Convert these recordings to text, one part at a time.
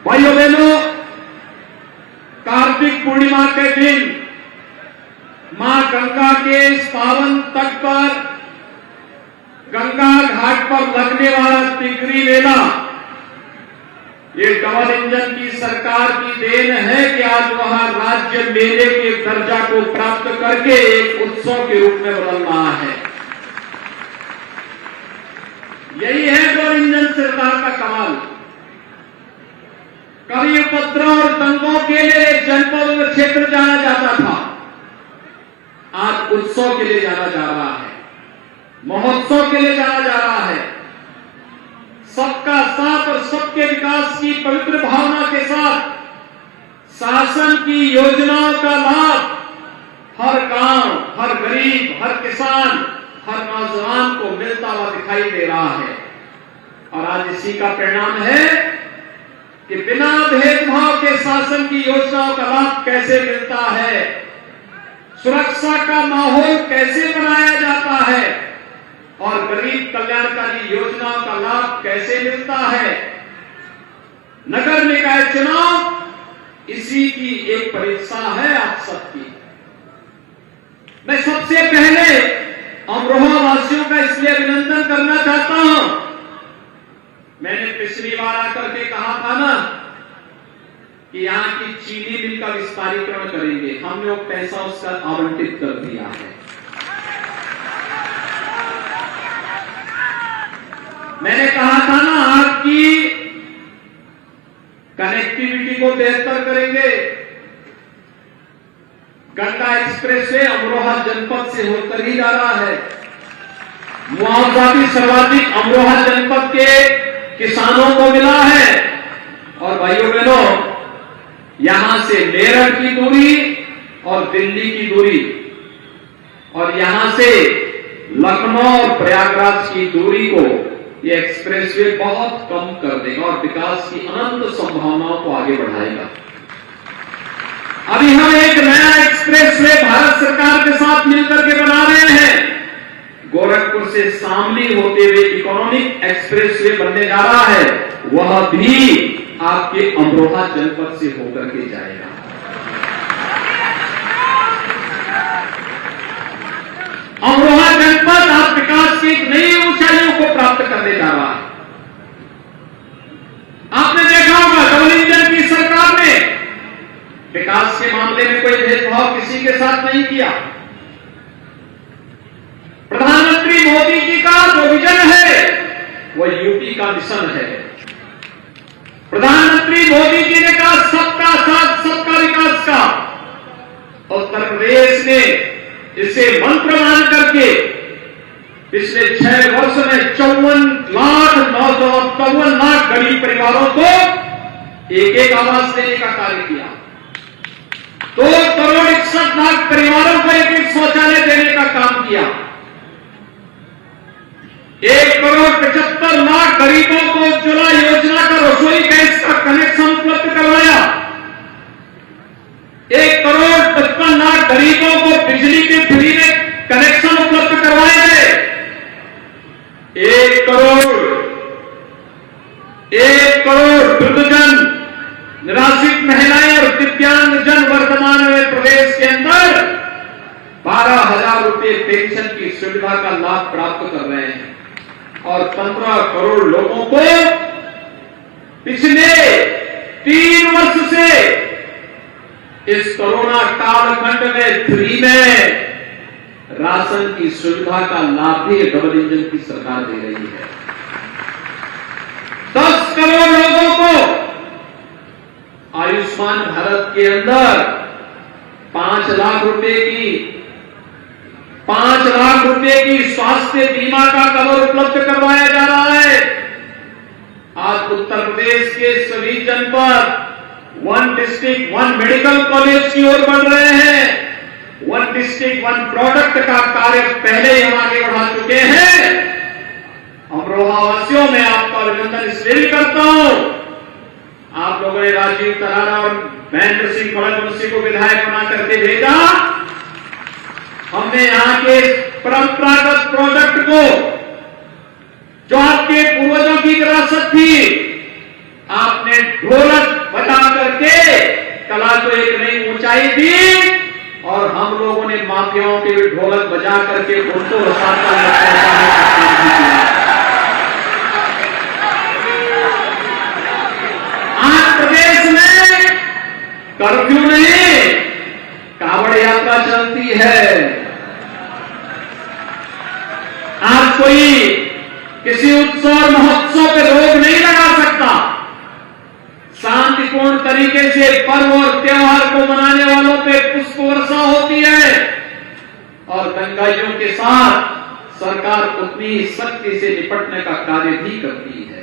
भाइयों बहनों, कार्तिक पूर्णिमा के दिन मां गंगा के इस पावन तट पर, गंगा घाट पर लगने वाला तिगरी मेला, ये डबल इंजन की सरकार की देन है कि आज वहां राज्य मेले के दर्जा को प्राप्त करके एक उत्सव के रूप में बदल रहा है। यही है डबल इंजन सरकार का कमाल। कभी उपद्रव और दंगों के लिए जनपद और क्षेत्र जाना जाता था, आज उत्सव के लिए जाना जा रहा है, महोत्सव के लिए जाना जा रहा है। सबका साथ और सबके विकास की पवित्र भावना के साथ शासन की योजनाओं का लाभ हर गांव, हर गरीब, हर किसान, हर नौजवान को मिलता हुआ दिखाई दे रहा है। और आज इसी का परिणाम है कि बिना भेदभाव के शासन की योजनाओं का लाभ कैसे मिलता है, सुरक्षा का माहौल कैसे बनाया जाता है और गरीब कल्याणकारी योजनाओं का लाभ कैसे मिलता है। नगर निकाय चुनाव इसी की एक परीक्षा है आप सबकी। मैं सबसे पहले अमरोहा वासियों का इसलिए अभिनंदन करना चाहता हूं। मैंने पिछली बार आकर के कहा था ना कि यहां की चीनी मिल का विस्तारीकरण करेंगे, हमने वो पैसा उसका आवंटित कर दिया है। मैंने कहा था ना आपकी कनेक्टिविटी को बेहतर करेंगे। गंगा एक्सप्रेस वे अमरोहा जनपद से होकर ही जा रहा है। मुआवजा भी सर्वाधिक अमरोहा जनपद के किसानों को मिला है। और भाइयों बहनों, यहां से मेरठ की दूरी और दिल्ली की दूरी और यहां से लखनऊ और प्रयागराज की दूरी को ये एक्सप्रेसवे बहुत कम कर देगा और विकास की अनंत संभावनाओं को आगे बढ़ाएगा। अभी हम एक नया एक्सप्रेसवे भारत सरकार के साथ मिलकर के बना रहे हैं। गोरखपुर से शामली होते हुए इकोनॉमिक एक्सप्रेसवे बनने जा रहा है, वह भी आपके अमरोहा जनपद से होकर के जाएगा। अमरोहा जनपद आप विकास की एक नई ऊंचाइयों को प्राप्त करने जा रहा है। आपने देखा होगा डबल इंजन की सरकार ने विकास के मामले में कोई भेदभाव किसी के साथ नहीं किया। प्रधानमंत्री मोदी जी का जो विजन है वो यूपी का मिशन है। प्रधानमंत्री मोदी जी ने कहा सबका साथ सबका विकास का। उत्तर प्रदेश ने इसे मंत्र मान करके पिछले 6 वर्ष में 54 लाख गरीब परिवारों को एक आवास देने का कार्य किया। 2 करोड़ 61 लाख परिवारों को एक शौचालय देने का काम किया। 1 करोड़ 75 लाख गरीबों को उज्ज्वला योजना का रसोई गैस का कनेक्शन उपलब्ध करवाया। 1 करोड़ 55 लाख गरीबों को बिजली के फ्री में कनेक्शन उपलब्ध करवाए गए। 1 करोड़ वृद्धजन, निराश्रित महिलाएं और दिव्यांगजन वर्तमान में प्रदेश के अंदर 12,000 रुपए पेंशन की सुविधा का लाभ प्राप्त कर रहे हैं। और 15 करोड़ लोगों को पिछले 3 वर्ष से इस कोरोना कालखंड में फ्री में राशन की सुविधा का लाभ भी डबल इंजन की सरकार दे रही है। 10 करोड़ लोगों को आयुष्मान भारत के अंदर 5 लाख रुपए की स्वास्थ्य बीमा का कवर उपलब्ध करवाया जा रहा है। आज उत्तर प्रदेश के सभी जनपद 1 डिस्ट्रिक्ट 1 मेडिकल कॉलेज की ओर बढ़ रहे हैं। 1 डिस्ट्रिक्ट 1 प्रोडक्ट का कार्य पहले ही हम आगे बढ़ा चुके हैं। अमरोहा वासियों में आपका अभिनंदन इसलिए भी करता हूं, आप लोगों ने राजीव तरारा और महेंद्र सिंह खड़गवंशी को विधायक बना करके भेजा। हमने यहां के परंपरागत प्रोडक्ट को, जो आपके पूर्वजों की विरासत थी, आपने ढोलक सरकार को एक नई ऊंचाई दी और हम लोगों ने माफियाओं के ढोलक बजा करके उनको रसातल में पहुंचाने का काम भी किया। आज प्रदेश में कर्फ्यू नहीं, कावड़ यात्रा चलती है। आज कोई किसी उत्सव महोत्सव पे रोक नहीं लगा सकता। शांतिपूर्ण तरीके से पर्व और त्योहार को मनाने वालों पे पुष्प वर्षा होती है और दंगाइयों के साथ सरकार उतनी सख्ती से निपटने का कार्य भी करती है।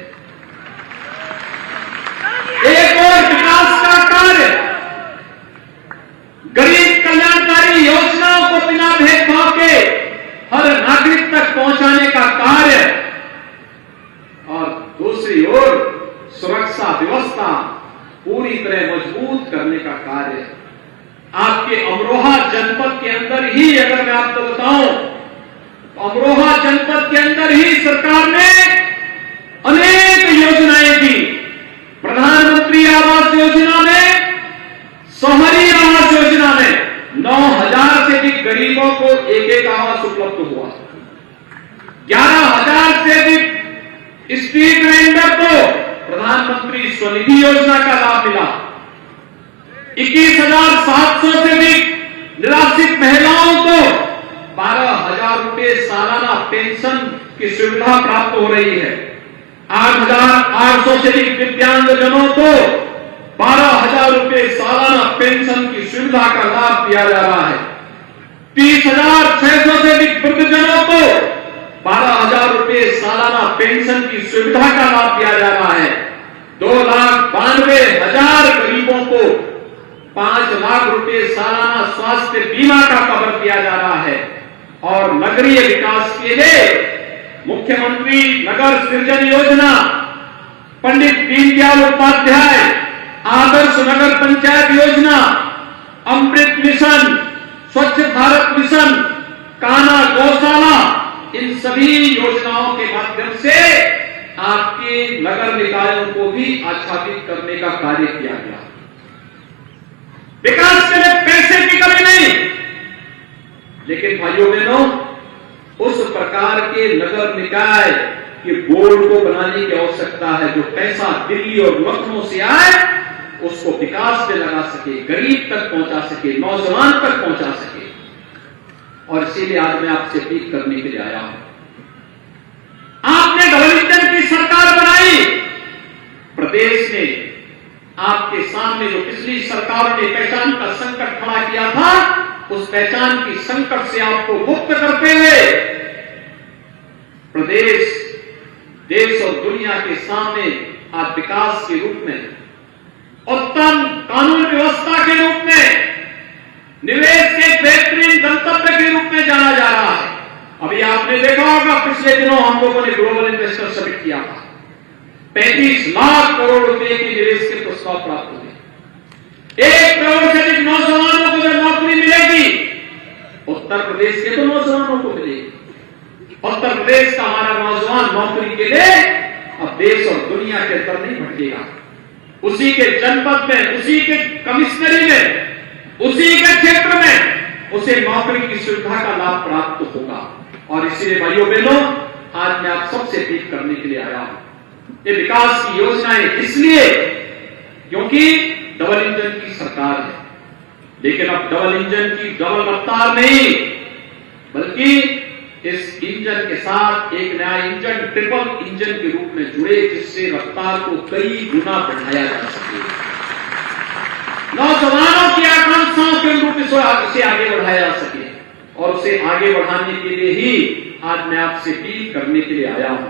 एक और विकास का कार्य, गरीब कल्याणकारी योजनाओं को बिना भेदभाव के हर नागरिक तक पहुंचाने का कार्य और दूसरी ओर सुरक्षा व्यवस्था पूरी तरह मजबूत करने का कार्य। आपके अमरोहा जनपद के अंदर ही अगर मैं आपको बताऊं, अमरोहा जनपद के अंदर ही सरकार ने अनेक योजनाएं दी। प्रधानमंत्री आवास योजना में, शहरी आवास योजना में 9,000 से अधिक गरीबों को एक आवास उपलब्ध हुआ। 11,000 से अधिक स्ट्रीट वेंडर को प्रधानमंत्री स्वनिधि योजना का लाभ मिला। 21,700 से अधिक निराश्रित महिलाओं को 12,000 रुपए सालाना पेंशन की सुविधा प्राप्त हो रही है। 8,800 से अधिक दिव्यांगजनों को 12,000 रुपए सालाना पेंशन की सुविधा का लाभ दिया जा रहा है। 30,600 से अधिक वृद्धजनों को 12,000 रुपए सालाना पेंशन की सुविधा का लाभ दिया जा रहा है। 2,92,000 गरीबों को 5 लाख रुपए सालाना स्वास्थ्य बीमा का कवर दिया जा रहा है। और नगरीय विकास के लिए मुख्यमंत्री नगर सृजन योजना, पंडित दीनदयाल उपाध्याय आदर्श नगर पंचायत योजना, अमृत मिशन, स्वच्छ भारत मिशन, कान्हा गौशाला, इन सभी योजनाओं के माध्यम से आपके नगर निकायों को भी आच्छादित करने का कार्य किया गया। विकास के लिए पैसे की कमी नहीं, लेकिन भाइयों बहनों, उस प्रकार के नगर निकाय के बोर्ड को बनाने की आवश्यकता है जो पैसा दिल्ली और लखनऊ से आए उसको विकास में लगा सके, गरीब तक पहुंचा सके, नौजवान तक पहुंचा सके। और इसीलिए आज मैं आपसे अपील करने के लिए आया हूं। आपने डबल इंजन की सरकार बनाई, प्रदेश ने आपके सामने जो पिछली सरकार ने पहचान का संकट खड़ा किया था, उस पहचान की संकट से आपको मुक्त करते हुए प्रदेश देश और दुनिया के सामने आज विकास के रूप में, उत्तम कानून व्यवस्था के रूप में, निवेश के बेहतरीन गंतव्य के रूप में जाना जा रहा है। अभी आपने देखा होगा पिछले दिनों हम लोगों ने ग्लोबल इन्वेस्टर समिट किया था। 35 लाख करोड़ रुपए के निवेश के प्रस्ताव प्राप्त हुए। 1 करोड़ से अधिक नौजवानों को जब नौकरी मिलेगी, उत्तर प्रदेश के तो नौजवानों को मिलेगी। उत्तर प्रदेश का हमारा नौजवान नौकरी के लिए अब देश और दुनिया के अंदर नहीं भटकेगा। उसी के जनपद में, उसी के कमिश्नरी में, उसी के क्षेत्र में उसे नौकरी की सुविधा का लाभ प्राप्त होगा। और इसीलिए भाइयों बहनों, आज मैं आप सबसे अपील करने के लिए आया हूं। ये विकास की योजनाएं इसलिए क्योंकि डबल इंजन की सरकार है, लेकिन अब डबल इंजन की डबल रफ्तार नहीं, बल्कि इस इंजन के साथ एक नया इंजन ट्रिपल इंजन के रूप में जुड़े, जिससे रफ्तार को कई गुना बढ़ाया जा सके। नौजवानों की आकांक्षाओं के रूप में इसे आगे बढ़ाया जा सके। और उसे आगे बढ़ाने के लिए ही आज मैं आपसे अपील करने के लिए आया हूं।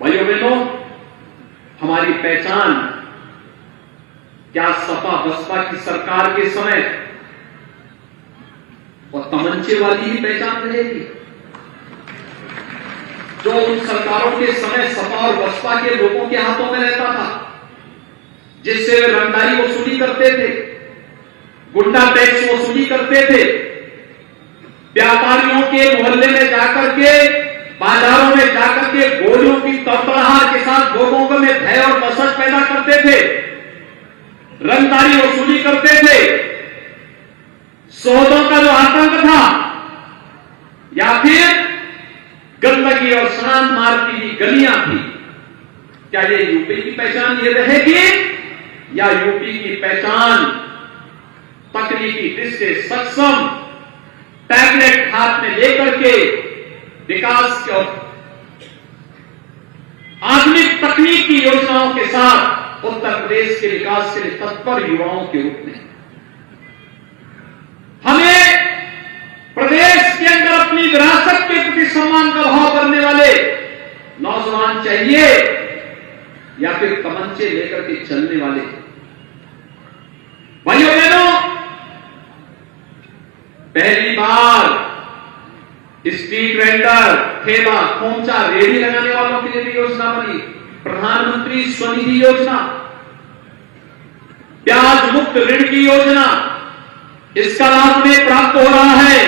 भाइयों बहनों, हमारी पहचान क्या सपा बसपा की सरकार के समय और तमंचे वाली ही पहचान रहेगी जो उन सरकारों के समय सपा और बसपा के लोगों के हाथों में रहता था, जिससे वे रंगदारी वसूली करते थे, गुंडा टैक्स वसूली करते थे, व्यापारियों के मोहल्ले में जाकर के, बाजारों में जाकर के गोलियों की तड़तड़ाहट के साथ लोगों में भय और दहशत पैदा करते थे। रंगदारी वसूली करते थे, सौदों का जो आतंक था, या फिर गंदगी और शराब मारती की गलियां थी, क्या ये यूपी की पहचान ये रहेगी, या यूपी की पहचान तकनीकी दृष्टि से सक्षम टैबलेट हाथ में लेकर के विकास के और आधुनिक तकनीकी योजनाओं के साथ उत्तर प्रदेश के विकास के लिए तत्पर युवाओं के रूप में हमें प्रदेश के अंदर अपनी विरासत के प्रति सम्मान का भाव करने वाले नौजवान चाहिए, या फिर तमंचे लेकर के चलने वाले? भाइयों बहनों, पहली बार स्ट्रीट वेंडर, ठेला, खोमचा, रेहड़ी लगाने वालों के लिए भी योजना बनी, प्रधानमंत्री स्वनिधि योजना, ब्याज मुक्त ऋण की योजना, इसका लाभ उन्हें प्राप्त हो रहा है।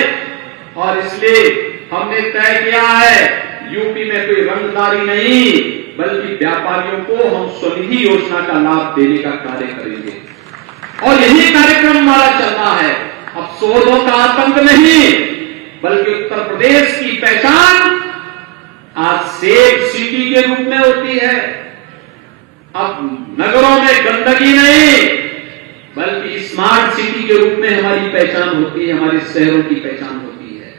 और इसलिए हमने तय किया है, यूपी में कोई रंगदारी नहीं, बल्कि व्यापारियों को हम स्वनिधि योजना का लाभ देने का कार्य करेंगे, और यही कार्यक्रम हमारा चलना है। अब सौदों का आतंक नहीं, बल्कि उत्तर प्रदेश की पहचान आज सेफ सिटी के रूप में होती है। अब नगरों में गंदगी नहीं, बल्कि स्मार्ट सिटी के रूप में हमारी पहचान होती है, हमारे शहरों की पहचान होती है।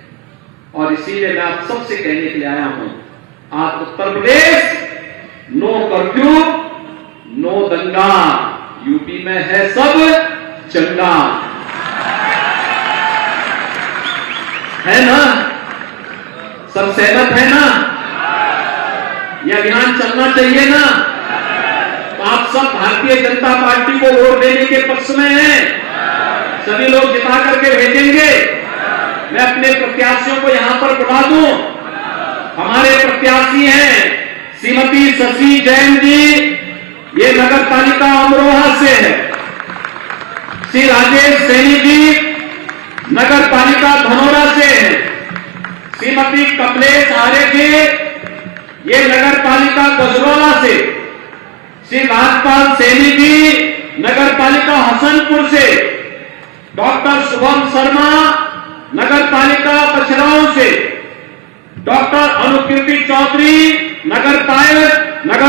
और इसीलिए मैं आप सबसे कहने के लिए आया हूं, आज Uttar Pradesh no curfew, no दंगा, यूपी में है सब चंगा, है ना? सब सहमत है ना? यह अभियान चलना चाहिए ना? तो आप सब भारतीय जनता पार्टी को वोट देने के पक्ष में हैं, सभी लोग जिता करके भेजेंगे। मैं अपने प्रत्याशियों को यहां पर बुला दूं। हमारे प्रत्याशी हैं श्रीमती शशि जैन जी, ये नगर पालिका अमरोहा से है, श्री राजेश सैनी जी नगर पालिका धनौरा से है, श्रीमती कमलेश आर्य जी ये नगर पालिका गजरौला से, श्री राजपाल सैनी जी नगर पालिका हसनपुर से, डॉक्टर शुभम शर्मा नगर पालिका पचराओं से, डॉक्टर अनुकीर्ति चौधरी नगर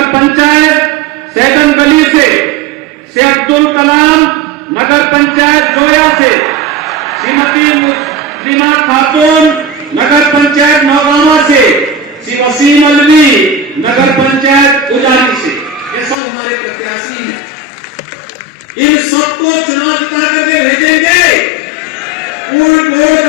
पंचायत सैदन गली से अब्दुल कलाम नगर पंचायत जोया से, श्रीमती मुस्लिमा खातून नगर पंचायत नौगामा से, श्री वसीम अलवी नगर पंचायत उजारी से, ये सब हमारे प्रत्याशी हैं। इन सबको चुनाव जिता करके भेजेंगे, पूर्ण वोट